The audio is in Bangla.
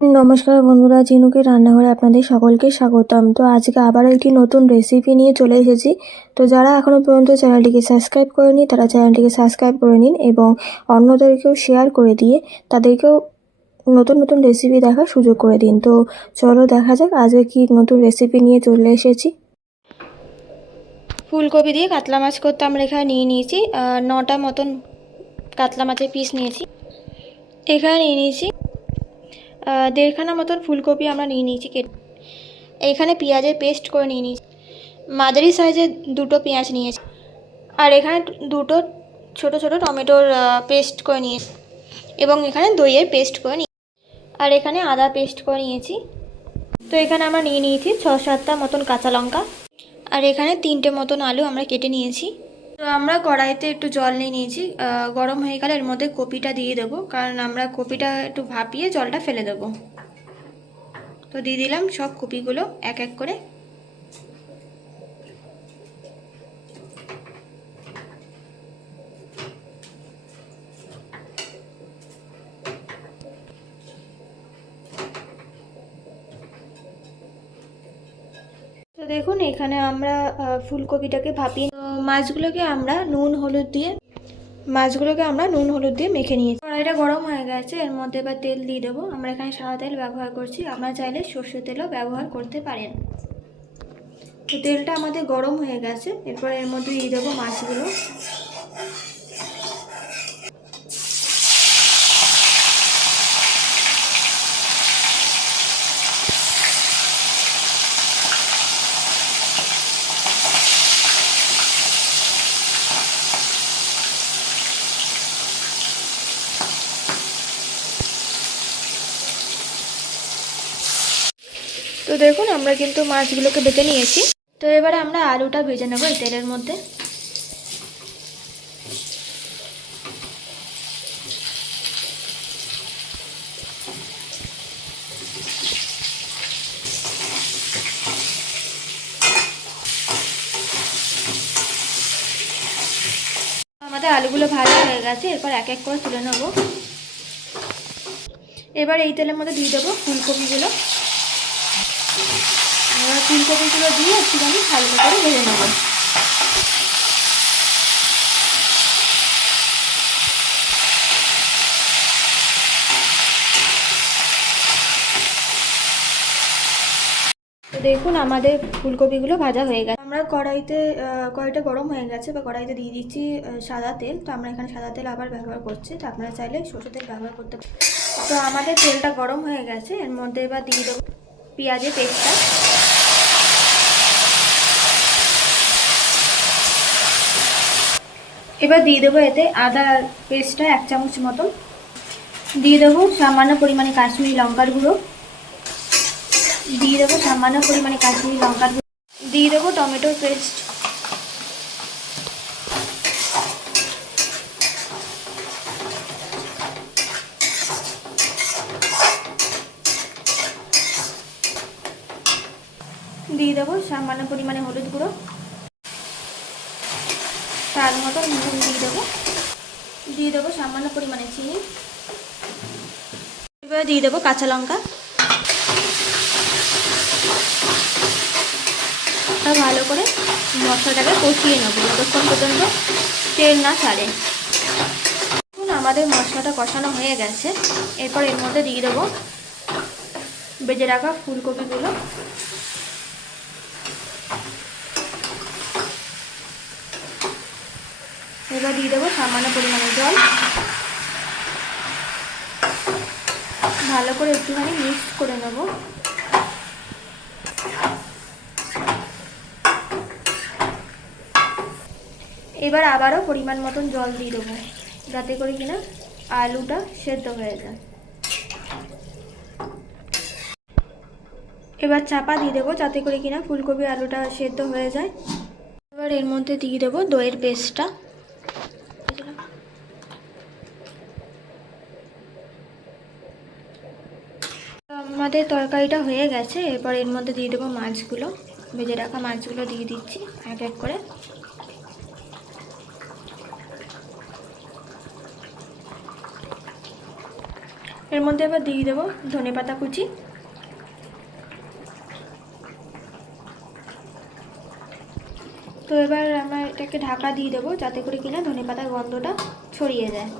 নমস্কার বন্ধুরা, ঝিনুকের রান্নাঘরে আপনাদের সকলকে স্বাগতম। তো আজকে আবারও একটি নতুন রেসিপি নিয়ে চলে এসেছি। তো যারা এখনও পর্যন্ত চ্যানেলটিকে সাবস্ক্রাইব করেনি তারা চ্যানেলটিকে সাবস্ক্রাইব করে নিন এবং অন্যদেরকেও শেয়ার করে দিয়ে তাদেরকেও নতুন নতুন রেসিপি দেখার সুযোগ করে দিন। তো চলো দেখা যাক আজকে কি নতুন রেসিপি নিয়ে চলে এসেছি। ফুলকপি দিয়ে কাতলা মাছ করতে আমরা এখানে নিয়ে নিয়েছি 9টা মতন কাতলা মাছের পিস নিয়েছি। এখানে নিয়ে নিয়েছি 1.5খানা মতন ফুলকপি আমরা নিয়ে নিয়েছি কেটে। এইখানে পেঁয়াজের পেস্ট করে নিয়ে নিয়েছি। মাঝারি সাইজের 2টো পেঁয়াজ নিয়েছি। আর এখানে 2টো ছোট ছোট টমেটোর পেস্ট করে নিয়েছি এবং এখানে দইয়ের পেস্ট করে নিয়েছি। আর এখানে আদা পেস্ট করে নিয়েছি। তো এখানে আমরা নিয়ে নিয়েছি 6-7টা মতন কাঁচা লঙ্কা। আর এখানে 3টে মতন আলু আমরা কেটে নিয়েছি। তো আমরা কড়াইতে একটু জল নিয়ে নিয়েছি। গরম হয়ে গেলে এর মধ্যে কপিটা দিয়ে দেবো, কারণ আমরা কপিটা একটু ভাপিয়ে জলটা ফেলে দেবো। তো দিয়ে দিলাম সব কপিগুলো এক এক করে। তো দেখুন এখানে আমরা ফুলকপিটাকে ভাপিয়ে মাছগুলোকে আমরা নুন হলুদ দিয়ে মেখে নিয়েছি। কড়াইটা গরম হয়ে গেছে, এর মধ্যে এবার তেল দিয়ে দেবো। আমরা এখানে সাদা তেল ব্যবহার করছি, আপনারা চাইলে সর্ষের তেলও ব্যবহার করতে পারেন। তো তেলটা আমাদের গরম হয়ে গেছে, এরপর এর মধ্যে দিয়ে দেবো মাছগুলো। তো দেখুন আমরা কিন্তু মাছগুলোকে ভেজে নিয়েছি। তো এবারে আমরা আলুটা ভেজে নেবো এই তেলের মধ্যে। আমাদের আলুগুলো ভাজা হয়ে গেছে, এরপর এক এক করে তুলে নেবো। এবার এই তেলের মধ্যে দিয়ে দেবো ফুলকপিগুলো। এবার ফুলকপিগুলো দিয়ে একটুখানি হালকা করে ভেজে নেবো। তো দেখুন আমাদের ফুলকপিগুলো ভাজা হয়ে গেছে। আমরা কড়াইটা গরম হয়ে গেছে বা কড়াইতে দিয়ে দিচ্ছি সাদা তেল। তো আমরা এখানে সাদা তেল আবার ব্যবহার করছি, তো আপনারা চাইলে সরষের তেল ব্যবহার করতে পারেন। তো আমাদের তেলটা গরম হয়ে গেছে, এর মধ্যে এবার দিয়ে দেবো পেঁয়াজের পেস্টটা। এবার দিয়ে দেবো এতে আদা পেস্টটা 1 চামচ মতন। দিয়ে দেবো সামান্য পরিমাণে কাশ্মীরি লঙ্কার গুঁড়ো। দিয়ে দেবো সামান্য পরিমাণে কাশ্মীরি লঙ্কার গুঁড়ো। দিয়ে দেবো টমেটোর পেস্ট। দিয়ে দেবো সামান্য পরিমাণে হলুদ গুঁড়ো। স্বাদ মতো নুন দিয়ে দেবো সামান্য পরিমাণে চিনি। এবার দিয়ে দেবো কাঁচা লঙ্কা। ভালো করে মশলাটাকে কষিয়ে নেবো যতক্ষণ পর্যন্ত তেল না ছাড়ে। আমাদের মশলাটা কষানো হয়ে গেছে, এরপর এর মধ্যে দিয়ে দেবো ভেজে রাখা ফুলকপিগুলো। এবার দিয়ে দেবো সামান্য পরিমাণে জল। ভালো করে একটুখানি মিক্স করে নেব। এবার আবারও পরিমাণ মতন জল দিয়ে দেবো, যাতে করে কিনা আলুটা সেদ্ধ হয়ে যায়। এবার চাপা দিয়ে দেবো যাতে করে কিনা ফুলকপি আলুটা সেদ্ধ হয়ে যায়। এবার এর মধ্যে দিয়ে দেবো দইয়ের পেস্টটা। আমাদের তরকারিটা হয়ে গেছে, এরপর এর মধ্যে দিয়ে দেবো মাছগুলো। ভেজে রাখা মাছগুলো দিয়ে দিচ্ছি এক এক করে। এর মধ্যে এবার দিয়ে দেবো ধনেপাতা কুচি, তো এবার আমরা এটাকে ঢাকা দিয়ে দেবো যাতে করে কিনা ধনেপাতার গন্ধটা ছড়িয়ে যায়।